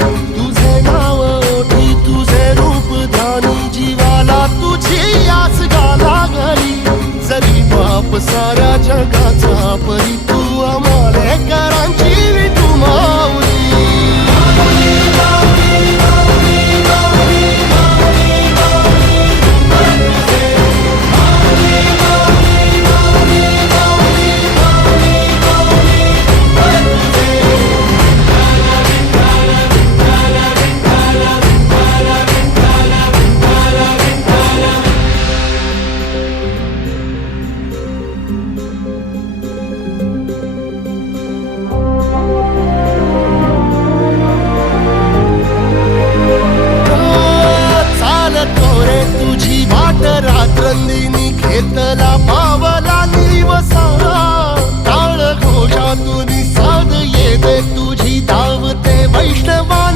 Thank you. virtude